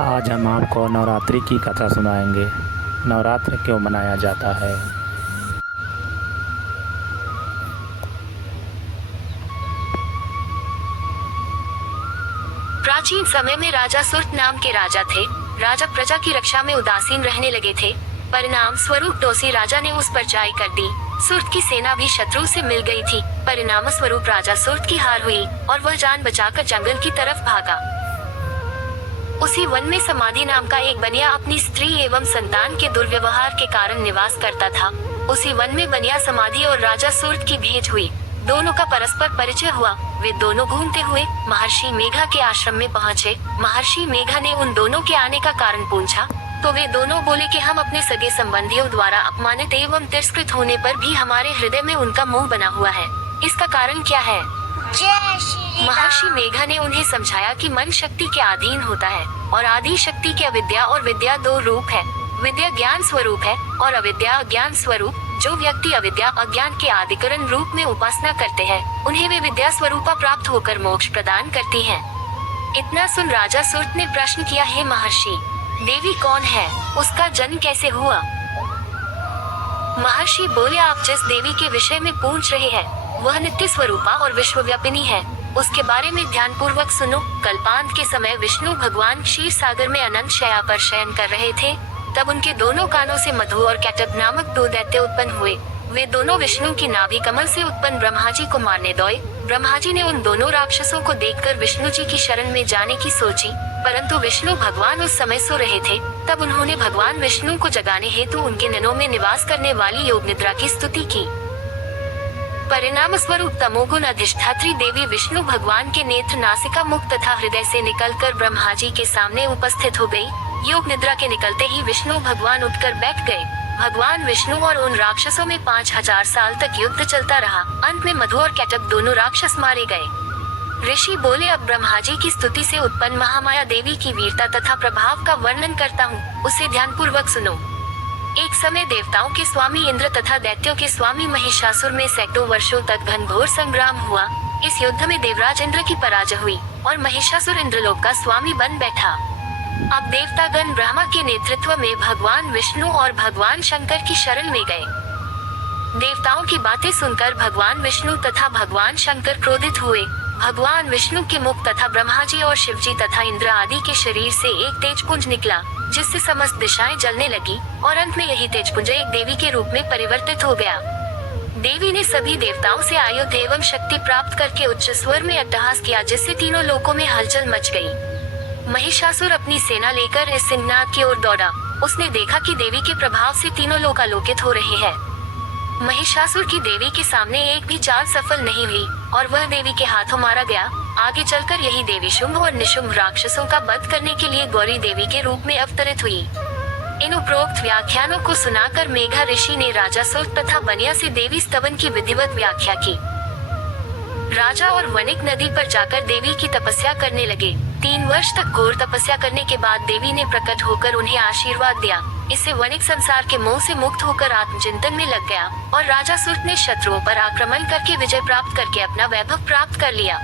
आज हम आपको नवरात्रि की कथा सुनाएंगे। नवरात्र क्यों मनाया जाता है। प्राचीन समय में राजा सुर्त नाम के राजा थे। राजा प्रजा की रक्षा में उदासीन रहने लगे थे। परिणाम स्वरूप दोषी राजा ने उस पर चढ़ाई कर दी। सुर्त की सेना भी शत्रु से मिल गई थी। परिणाम स्वरूप राजा सुर्त की हार हुई और वह जान बचाकर जंगल की तरफ भागा। उसी वन में समाधि नाम का एक बनिया अपनी स्त्री एवं संतान के दुर्व्यवहार के कारण निवास करता था। उसी वन में बनिया समाधि और राजा सुर्त की भेंट हुई। दोनों का परस्पर परिचय हुआ। वे दोनों घूमते हुए महर्षि मेघा के आश्रम में पहुँचे। महर्षि मेघा ने उन दोनों के आने का कारण पूछा तो वे दोनों बोले कि हम अपने सगे संबंधियों द्वारा अपमानित एवं तिरस्कृत होने पर भी हमारे हृदय में उनका मोह बना हुआ है। इसका कारण क्या है? महर्षि मेघा ने उन्हें समझाया कि मन शक्ति के अधीन होता है और आदि शक्ति की अविद्या और विद्या दो रूप है। विद्या ज्ञान स्वरूप है और अविद्या अज्ञान स्वरूप। जो व्यक्ति अविद्या अज्ञान के आदिकरण रूप में उपासना करते हैं उन्हें वे विद्या स्वरूपा प्राप्त होकर मोक्ष प्रदान करती है। इतना सुन राजा सुर्त ने प्रश्न किया, हे महर्षि, देवी कौन है? उसका जन्म कैसे हुआ? महर्षि बोले, आप जिस देवी के विषय में पूछ रहे हैं वह नित्य स्वरूपा और विश्वव्यापिनी है। उसके बारे में ध्यान पूर्वक सुनो। कल्पांत के समय विष्णु भगवान क्षीर सागर में अनंत शया पर शयन कर रहे थे। तब उनके दोनों कानों से मधु और कैटब नामक दो दैत्य उत्पन्न हुए। वे दोनों विष्णु की नाभि कमल से उत्पन्न ब्रह्मा जी को मारने दौड़े। ब्रह्मा जी ने उन दोनों राक्षसों को देखकर विष्णु जी की शरण में जाने की सोची, परंतु विष्णु भगवान उस समय सो रहे थे। तब उन्होंने भगवान विष्णु को जगाने हेतु उनके नैनों में निवास करने वाली योग निद्रा की स्तुति की। परिणाम स्वरूप तमोगुण अधिष्ठात्री देवी विष्णु भगवान के नेत्र नासिका मुख तथा हृदय से निकलकर ब्रह्मा जी के सामने उपस्थित हो गई। योग निद्रा के निकलते ही विष्णु भगवान उठकर बैठ गए। भगवान विष्णु और उन राक्षसों में 5000 साल तक युद्ध चलता रहा। अंत में मधु और कैटब दोनों राक्षस मारे गए। ऋषि बोले, अब ब्रह्मा जी की स्तुति से उत्पन्न महामाया देवी की वीरता तथा प्रभाव का वर्णन करता हूँ, उसे ध्यान पूर्वक सुनो। एक समय देवताओं के स्वामी इंद्र तथा दैत्यों के स्वामी महिषासुर में सैकड़ों वर्षों तक घनघोर संग्राम हुआ। इस युद्ध में देवराज इंद्र की पराजय हुई और महिषासुर इंद्रलोक का स्वामी बन बैठा। अब देवतागण ब्रह्मा के नेतृत्व में भगवान विष्णु और भगवान शंकर की शरण में गए। देवताओं की बातें सुनकर भगवान विष्णु तथा भगवान शंकर क्रोधित हुए। भगवान विष्णु के मुख तथा ब्रह्मा जी और शिव जी तथा इंद्र आदि के शरीर से एक तेजपुंज निकला, जिससे समस्त दिशाएं जलने लगी और अंत में यही तेजपुंज एक देवी के रूप में परिवर्तित हो गया। देवी ने सभी देवताओं से आयुध एवं शक्ति प्राप्त करके उच्च स्वर में अट्टहास किया, जिससे तीनों लोकों में हलचल मच गई। महिषासुर अपनी सेना लेकर इस सिंहनाद की ओर दौड़ा। उसने देखा कि देवी के प्रभाव से तीनों लोक आलोकित हो रहे हैं। महिषासुर की देवी के सामने एक भी चाल सफल नहीं हुई और वह देवी के हाथों मारा गया। आगे चलकर यही देवी शुंभ और निशुंभ राक्षसों का वध करने के लिए गौरी देवी के रूप में अवतरित हुई। इन उपरोक्त व्याख्यानों को सुनाकर मेघा ऋषि ने राजा सुर्त तथा बनिया से देवी स्तवन की विधिवत व्याख्या की। राजा और वणिक नदी पर जाकर देवी की तपस्या करने लगे। 3 वर्ष तक घोर तपस्या करने के बाद देवी ने प्रकट होकर उन्हें आशीर्वाद दिया। इससे वणिक संसार के मोह से मुक्त होकर आत्मचिंतन में लग गया और राजा सुर्त ने शत्रुओं पर आक्रमण करके विजय प्राप्त करके अपना वैभव प्राप्त कर लिया।